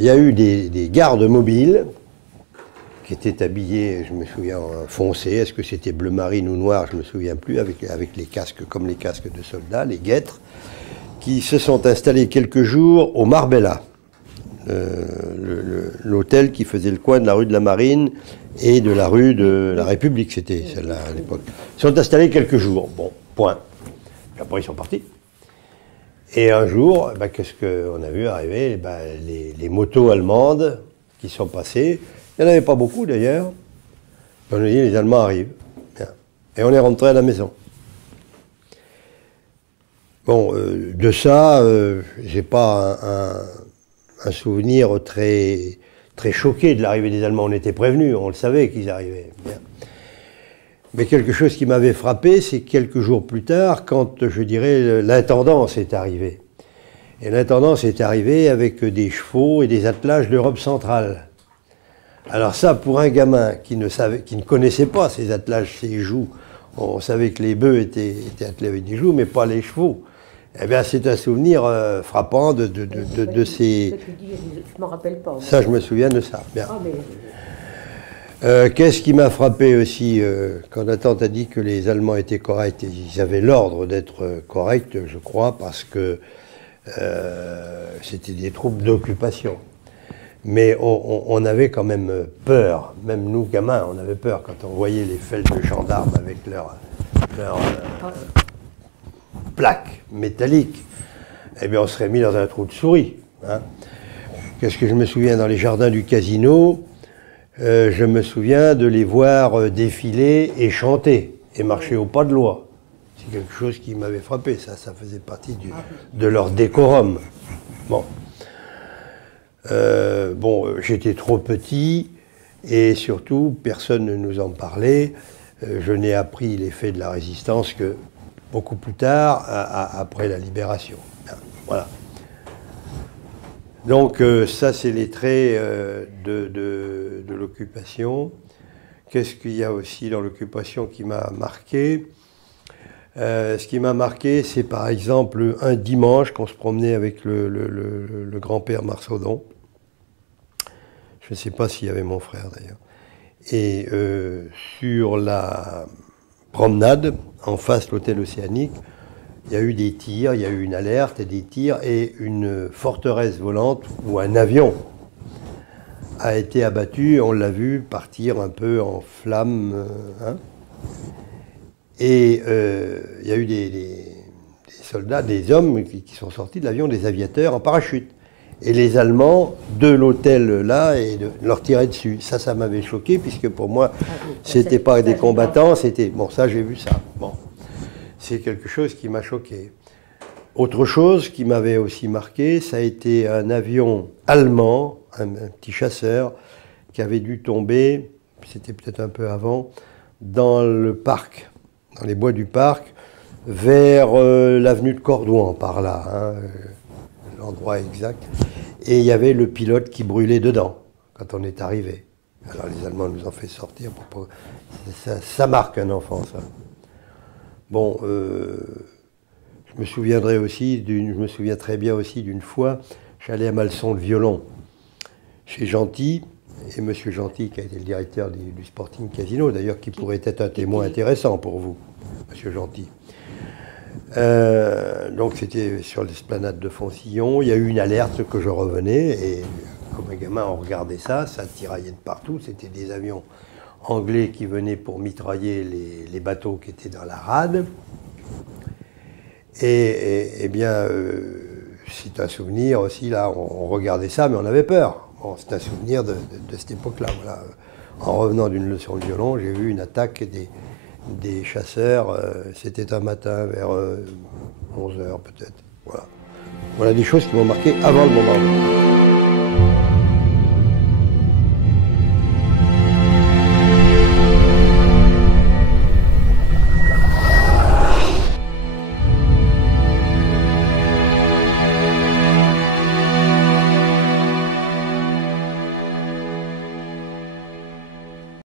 il y a eu des gardes mobiles qui étaient habillés, je me souviens, en foncé. Est-ce que c'était bleu marine ou noir, je ne me souviens plus, avec les casques, comme les casques de soldats, les guêtres, qui se sont installés quelques jours au Marbella, l'hôtel qui faisait le coin de la rue de la Marine et de la rue de la République, c'était celle-là à l'époque. Ils sont installés quelques jours, bon, point. Puis après, ils sont partis. Et un jour, qu'est-ce qu'on a vu arriver? Les motos allemandes qui sont passées. Il n'y en avait pas beaucoup d'ailleurs. On a dit, les Allemands arrivent. Bien. Et on est rentré à la maison. Bon, de ça, j'ai pas un souvenir très, très choqué de l'arrivée des Allemands. On était prévenus, on le savait qu'ils arrivaient. Bien. Mais quelque chose qui m'avait frappé, c'est quelques jours plus tard, quand, je dirais, l'intendance est arrivée. Et l'intendance est arrivée avec des chevaux et des attelages d'Europe centrale. Alors ça, pour un gamin qui ne connaissait pas ces attelages, ces joues, on savait que les bœufs étaient attelés avec des joues, mais pas les chevaux. Eh bien, c'est un souvenir frappant de ces... Je m'en rappelle pas. Ça, je me souviens de ça. Bien. Qu'est-ce qui m'a frappé aussi, quand la tante a dit que les Allemands étaient corrects, ils avaient l'ordre d'être corrects, je crois, parce que c'était des troupes d'occupation. Mais on avait quand même peur, même nous gamins, on avait peur quand on voyait les fels de gendarmes avec leurs plaques métalliques. Eh bien, on serait mis dans un trou de souris. Hein. Qu'est-ce que je me souviens dans les jardins du casino? Je me souviens de les voir défiler et chanter et marcher au pas de loi. C'est quelque chose qui m'avait frappé, ça faisait partie de leur décorum. Bon. J'étais trop petit et surtout, personne ne nous en parlait. Je n'ai appris les faits de la résistance que beaucoup plus tard, après la libération. Voilà. Donc ça, c'est les traits de l'occupation. Qu'est-ce qu'il y a aussi dans l'occupation qui m'a marqué? Ce qui m'a marqué, c'est par exemple un dimanche qu'on se promenait avec le grand-père Marsaudon. Je ne sais pas s'il y avait mon frère d'ailleurs. Et sur la promenade, en face de l'hôtel Océanique, il y a eu des tirs, il y a eu une alerte et des tirs, et une forteresse volante où un avion a été abattu. On l'a vu partir un peu en flammes. Hein. Et il y a eu des soldats, des hommes qui sont sortis de l'avion, des aviateurs en parachute. Et les Allemands, de l'hôtel là, et leur tiraient dessus. Ça m'avait choqué, puisque pour moi, c'était pas des combattants, c'était... Bon, ça, j'ai vu ça. Bon. C'est quelque chose qui m'a choqué. Autre chose qui m'avait aussi marqué, ça a été un avion allemand, un petit chasseur, qui avait dû tomber, c'était peut-être un peu avant, dans le parc, dans les bois du parc, vers l'avenue de Cordouan, par là, hein, l'endroit exact. Et il y avait le pilote qui brûlait dedans, quand on est arrivé. Alors les Allemands nous ont fait sortir. Ça marque un enfant, ça. Bon, je me souviens très bien aussi d'une fois, j'allais à ma leçon de violon chez Gentil, et Monsieur Gentil, qui a été le directeur du Sporting Casino, d'ailleurs, qui pourrait être un témoin intéressant pour vous, Monsieur Gentil. Donc c'était sur l'esplanade de Foncillon, il y a eu une alerte que je revenais, et comme un gamin, on regardait ça tiraillait de partout, c'était des avions anglais qui venaient pour mitrailler les bateaux qui étaient dans la rade. Et bien, c'est un souvenir aussi, là, on regardait ça, mais on avait peur. Bon, c'est un souvenir de cette époque-là. Voilà. En revenant d'une leçon de violon, j'ai vu une attaque des chasseurs. C'était un matin vers 11 h peut-être. Voilà. Voilà des choses qui m'ont marqué avant le bombardement.